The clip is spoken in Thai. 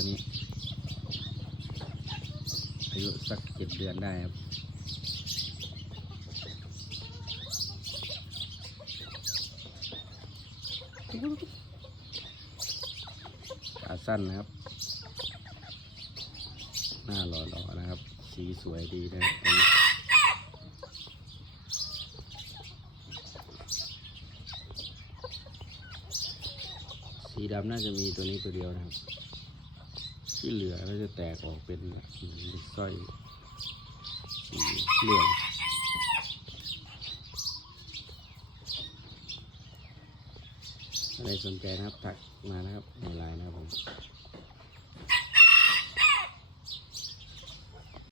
ตัวนี้อายุสัก7 เดือนได้ครับขาสั้นนะครับหน้าหล่อๆนะครับสีสวยดีนะครับสีดำน่าจะมีตัวนี้ตัวเดียวนะครับที่เหลือก็จะแตกออกเป็นสร้อยสีเหลืองอะไรสนใจนะครับทักมานะครับในไลน์นะครับผม